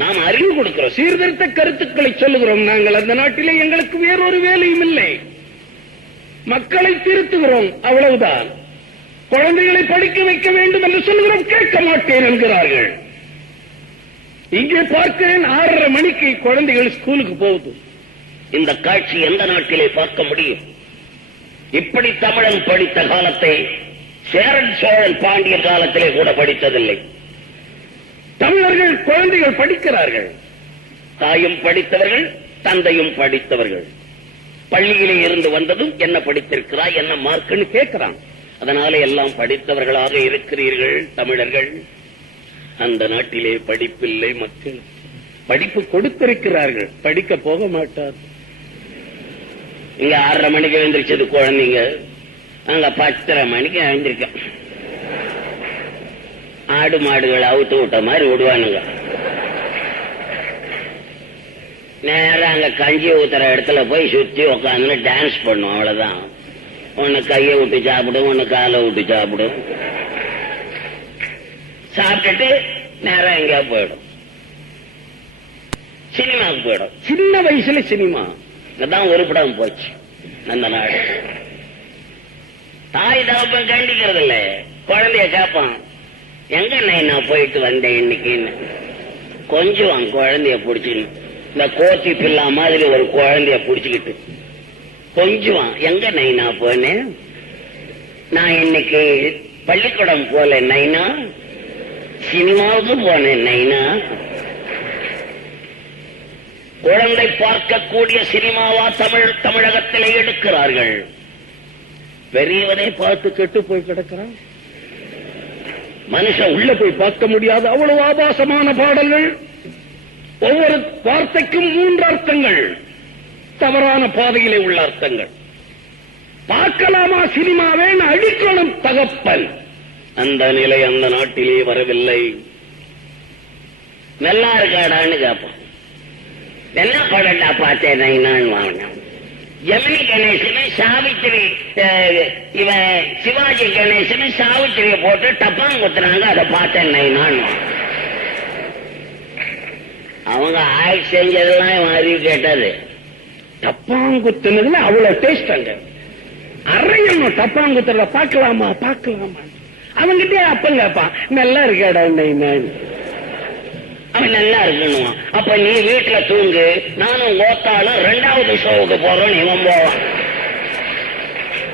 நாம் அறிவு கொடுக்கிறோம், சீர்திருத்த கருத்துக்களை சொல்லுகிறோம். நாங்கள் அந்த நாட்டிலே எங்களுக்கு வேறொரு வேலையும் இல்லை, மக்களை திருத்துகிறோம், அவ்வளவுதான். குழந்தைகளை படிக்க வைக்க வேண்டும் என்று சொல்லுகிறோம், கேட்க மாட்டேன் என்கிறார்கள். இங்கே பார்க்கிறேன் 6:30 மணிக்கு குழந்தைகள் ஸ்கூலுக்கு போகுது. இந்த காட்சி எந்த நாட்டிலே பார்க்க முடியும்? இப்படி தமிழன் படித்த காலத்தை சேரன் சோழன் பாண்டியன் காலத்திலே கூட படித்ததில்லை. தமிழர்கள் குழந்தைகள் படிக்கிறார்கள், தாயும் படித்தவர்கள், தந்தையும் படித்தவர்கள். பள்ளியிலே இருந்து வந்ததும் என்ன படித்திருக்கிறாய், என்ன மார்க்குன்னு கேட்கிறான். அதனால எல்லாம் படித்தவர்களாக இருக்கிறீர்கள் தமிழர்கள். அந்த நாட்டிலே படிப்பில்லை, மக்கள் படிப்பு கொடுத்திருக்கிறார்கள், படிக்க போக மாட்டார். இங்க 6:30 மணிக்கு எழுந்திருச்சது குழந்தைங்க, அங்க 10:30 மணிக்கு எழுந்திருக்க. ஆடு மாடுகளை அவுத்து விட்ட மாதிரி விடுவானுங்க. நேரம் அங்க கஞ்சி ஊத்துற இடத்துல போய் சுத்தி உக்காந்து டான்ஸ் பண்ணும், அவ்வளவுதான். ஒன்னு கையை விட்டு சாப்பிடும், ஒன்னு காலை விட்டு சாப்பிடும். சாப்பிட்டுட்டு நேரம் எங்கேயா போயிடும், சினிமாவுக்கு போயிடும். சின்ன வயசுல சினிமா இதான் ஒரு படம் போச்சு அந்த நாடு. தாய் தகப்பன் கண்டிக்கிறது இல்ல, குழந்தைய கேட்பான், எங்க நான் போயிட்டு வந்தேன் இன்னைக்குன்னு. கொஞ்சம் குழந்தைய பிடிச்சிக்கணும், இந்த கோச்சி பிள்ளா மாதிரி ஒரு குழந்தைய பிடிச்சுக்கிட்டு கொஞ்சம் எங்க நான் போனேன், நான் இன்னைக்கு பள்ளிக்கூடம் போல நைனா, சினிமாவுக்கு போனேன் நைனா. குழந்தை பார்க்கக்கூடிய சினிமாவா தமிழகத்திலே எடுக்கிறார்கள். பெரியவனை பார்த்து கெட்டு போய் கிடக்கிறான். மனுஷன் உள்ள போய் பார்க்க முடியாது, அவ்வளவு ஆபாசமான பாடல்கள். ஒவ்வொரு வார்த்தைக்கும் 3 அர்த்தங்கள், தவறான பாதையிலே உள்ள அர்த்தங்கள். பார்க்கலாமா சினிமாவே, அடிக்கணும் தகப்பன். அந்த நிலை அந்த நாட்டிலே வரவில்லை. நல்லா இருக்காடான்னு கேட்பான். என்ன படட்டா பார்த்தேன் நான் வாங்கினேன். ஜெமினி கணேசன் சாவித்திரி, இவன் சிவாஜி கணேசன் சாவித்திரியை போட்டு டப்பாங்க குத்துறாங்க, அதை பார்த்தேன் நான். அவங்க ஆக்ட் செஞ்சதெல்லாம் இவன் அறிவு கேட்டது. டப்பாங்குத்துனதுல அவ்வளவு டேஸ்ட் அங்க அறையணும். டப்பாங்குத்துறத பார்க்கலாமா பார்க்கலாமா, அவங்கிட்டே அப்பன் கேட்பான், நல்லா இருக்காடா நான். அவன் நல்லா இருக்கணும். அப்ப நீ வீட்டுல தூங்கு, நானும் ஓத்தாலும் 2வது ஷோவுக்கு போறோம், இவன் போவான்.